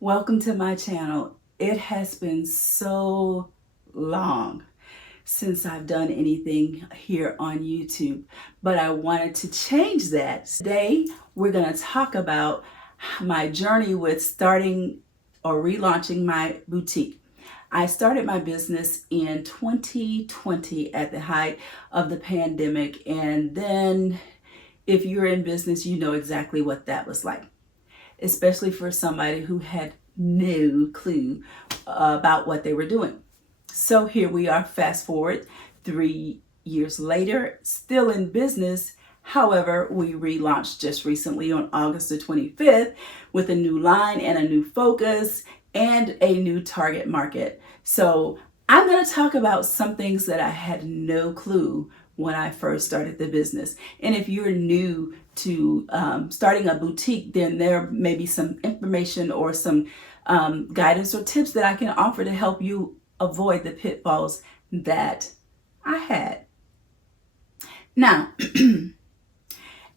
Welcome to my channel. It has been so long since I've done anything here on YouTube, but I wanted to change that. Today, we're going to talk about my journey with starting or relaunching my boutique. I started my business in 2020 at the height of the pandemic, and then if you're in business, you know exactly what that was like, especially for somebody who had no clue about what they were doing. So here we are, fast forward 3 years later, still in business. However, we relaunched just recently on August the 25th with a new line and a new focus and a new target market. So I'm going to talk about some things that I had no clue when I first started the business. And if you're new to starting a boutique, then there may be some information or some guidance or tips that I can offer to help you avoid the pitfalls that I had. Now,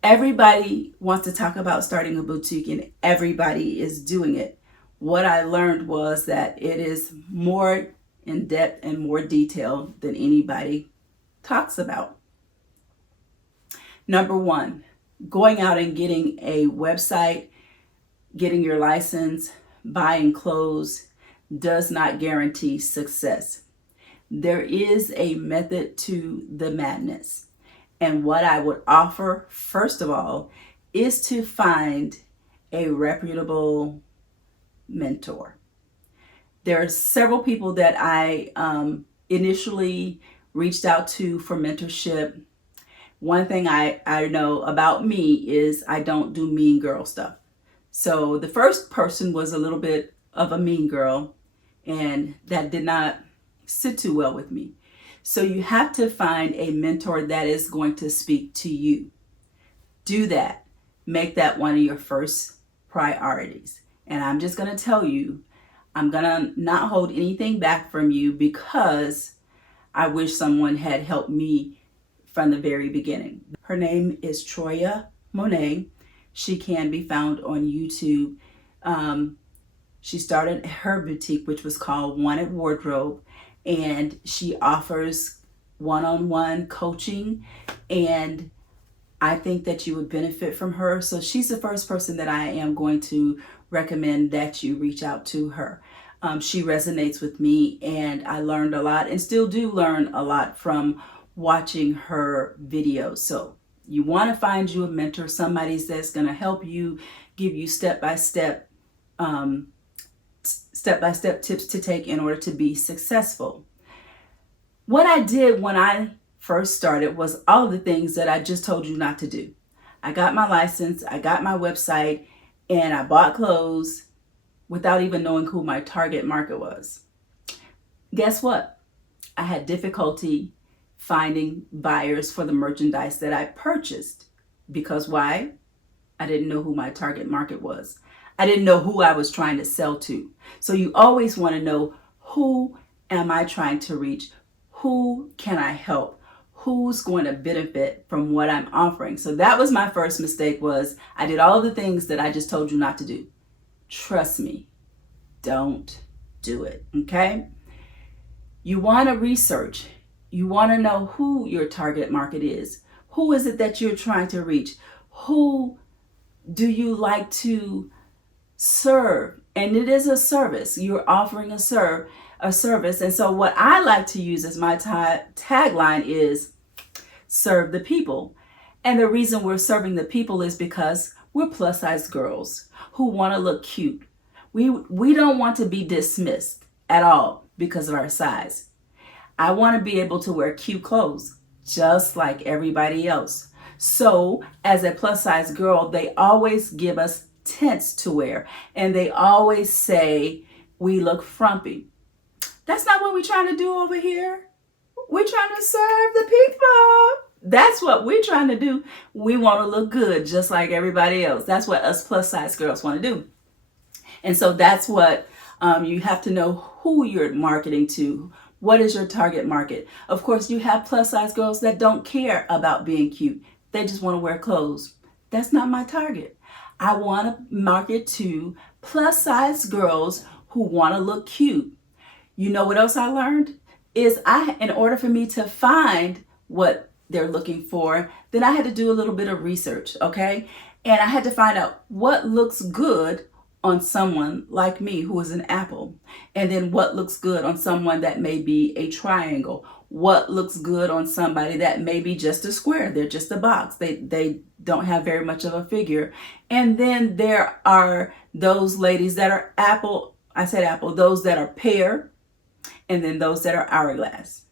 everybody wants to talk about starting a boutique and everybody is doing it. What I learned was that it is more in depth and more detailed than anybody talks about. Number one, going out and getting a website, getting your license, buying clothes does not guarantee success. There is a method to the madness. And what I would offer, first of all, is to find a reputable mentor. There are several people that I initially reached out to for mentorship. One thing I know about me is I don't do mean girl stuff. So the first person was a little bit of a mean girl, and that did not sit too well with me. So you have to find a mentor that is going to speak to you. Do that. Make that one of your first priorities. And I'm just going to tell you, I'm going to not hold anything back from you because I wish someone had helped me from the very beginning. Her name is Troya Monet. She can be found on YouTube. She started her boutique, which was called Wanted Wardrobe, and she offers one-on-one coaching, and I think that you would benefit from her. So she's the first person that I am going to recommend that you reach out to her. She resonates with me, and I learned a lot and still do learn a lot from watching her videos. So you want to find you a mentor, somebody that's going to help you, give you step-by-step tips to take in order to be successful. What I did when I first started was all of the things that I just told you not to do. I got my license, I got my website, and I bought clothes without even knowing who my target market was. Guess what? I had difficulty finding buyers for the merchandise that I purchased. Because why? I didn't know who my target market was. I didn't know who I was trying to sell to. So you always want to know, who am I trying to reach? Who can I help? Who's going to benefit from what I'm offering? So that was my first mistake, was I did all of the things that I just told you not to do. Trust me, don't do it, okay? You want to research. You want to know who your target market is. Who is it that you're trying to reach? Who do you like to serve? And it is a service. You're offering a service. And so what I like to use as my tagline is serve the people. And the reason we're serving the people is because we're plus size girls who want to look cute. We don't want to be dismissed at all because of our size. I want to be able to wear cute clothes just like everybody else. So as a plus size girl, they always give us tints to wear, and they always say we look frumpy. That's not what we're trying to do over here. We're trying to serve the people. That's what we're trying to do. We want to look good just like everybody else. That's what us plus size girls want to do. And so that's what you have to know, who you're marketing to. What is your target market? Of course, you have plus size girls that don't care about being cute. They just want to wear clothes. That's not my target. I want to market to plus size girls who want to look cute. You know what else I learned? Is in order for me to find what they're looking for, then I had to do a little bit of research, okay? And I had to find out what looks good on someone like me who is an apple, and then what looks good on someone that may be a triangle, what looks good on somebody that may be just a square, they're just a box, they don't have very much of a figure. And then there are those ladies that are apple, I said apple, those that are pear, and then those that are hourglass.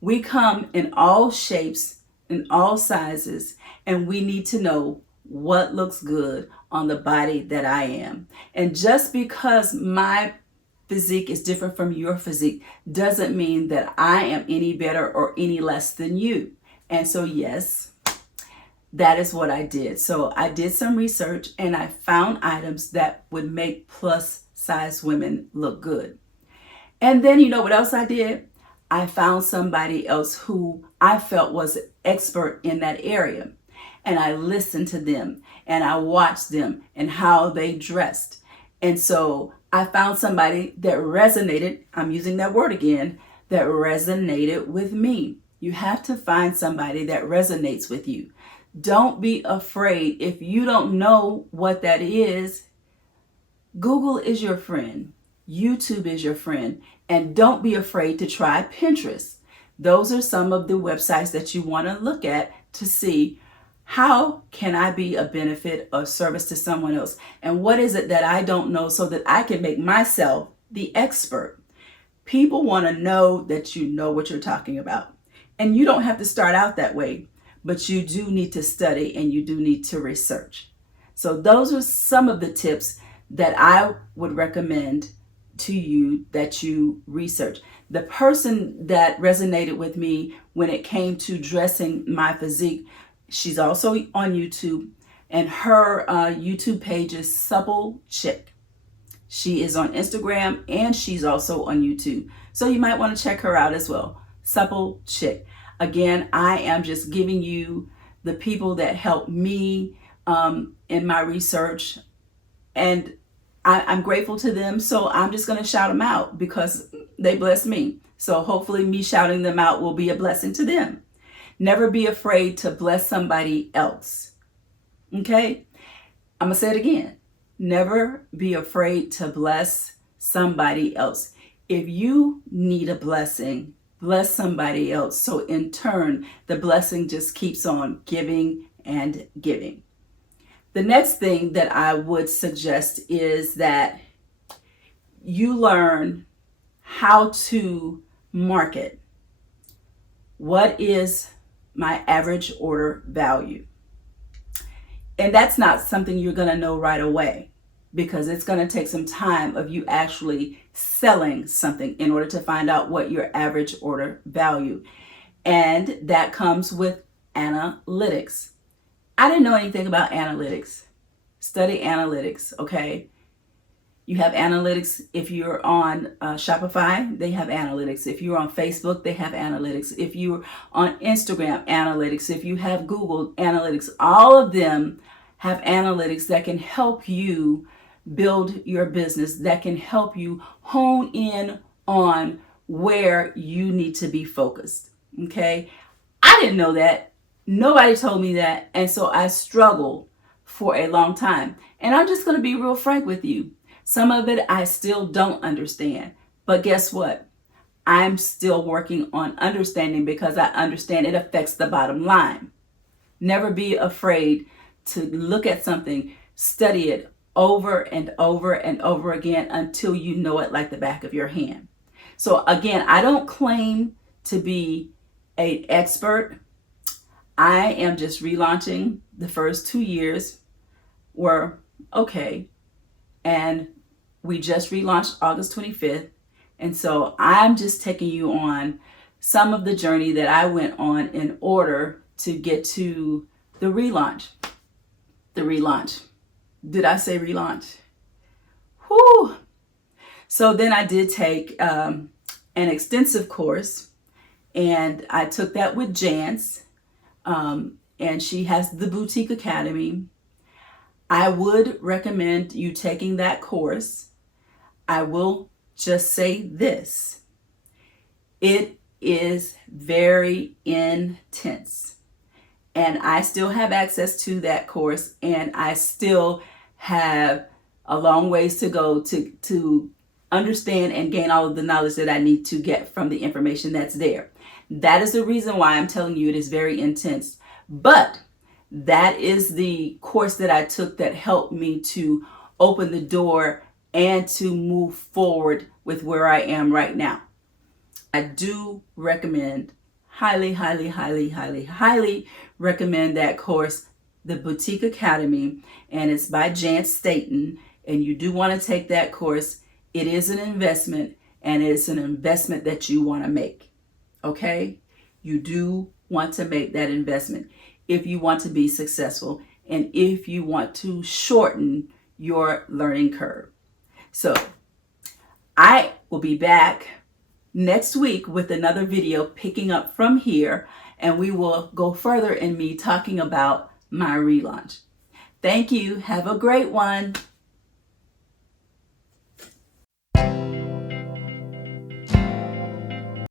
We come in all shapes, in all sizes, and we need to know what looks good on the body that I am. And just because my physique is different from your physique doesn't mean that I am any better or any less than you. And so, yes, that is what I did. So I did some research and I found items that would make plus size women look good. And then you know what else I did? I found somebody else who I felt was an expert in that area. And I listened to them and I watched them and how they dressed. And so I found somebody that resonated, I'm using that word again, that resonated with me. You have to find somebody that resonates with you. Don't be afraid. If you don't know what that is, Google is your friend. YouTube is your friend. And don't be afraid to try Pinterest. Those are some of the websites that you want to look at to see how can I be a benefit or service to someone else? And what is it that I don't know so that I can make myself the expert? People want to know that you know what you're talking about. And you don't have to start out that way, but you do need to study and you do need to research. So those are some of the tips that I would recommend to you that you research. The person that resonated with me when it came to dressing my physique, she's also on YouTube, and her YouTube page is Supple Chick. She is on Instagram and she's also on YouTube. So you might want to check her out as well. Supple Chick. Again, I am just giving you the people that helped me in my research, and I'm grateful to them. So I'm just going to shout them out because they bless me. So hopefully me shouting them out will be a blessing to them. Never be afraid to bless somebody else. Okay? I'm going to say it again. Never be afraid to bless somebody else. If you need a blessing, bless somebody else. So in turn, the blessing just keeps on giving and giving. The next thing that I would suggest is that you learn how to market. What is my average order value? And that's not something you're going to know right away, because it's going to take some time of you actually selling something in order to find out what your average order value. And that comes with analytics. I didn't know anything about analytics. Study analytics, okay? You have analytics if you're on Shopify, they have analytics. If you're on Facebook, they have analytics. If you're on Instagram, analytics. If you have Google, analytics. All of them have analytics that can help you build your business, that can help you hone in on where you need to be focused, okay? I didn't know that. Nobody told me that. And so I struggled for a long time. And I'm just going to be real frank with you. Some of it I still don't understand. But guess what? I'm still working on understanding because I understand it affects the bottom line. Never be afraid to look at something, study it over and over and over again until you know it like the back of your hand. So again, I don't claim to be an expert. I am just relaunching. The first 2 years were okay. And we just relaunched August 25th. And so I'm just taking you on some of the journey that I went on in order to get to the relaunch. The relaunch. Did I say relaunch? Whew. So then I did take an extensive course, and I took that with Jance. And she has the Boutique Academy. I would recommend you taking that course. I will just say this. It is very intense. And I still have access to that course, and I still have a long ways to go to understand and gain all of the knowledge that I need to get from the information that's there. That is the reason why I'm telling you it is very intense. But that is the course that I took that helped me to open the door and to move forward with where I am right now. I do recommend, highly, highly, highly, highly, highly recommend that course, the Boutique Academy, and it's by Jan Staten, and you do want to take that course. It is an investment, and it's an investment that you want to make, okay? You do want to make that investment if you want to be successful and if you want to shorten your learning curve. So I will be back next week with another video picking up from here, and we will go further in me talking about my relaunch. Thank you. Have a great one.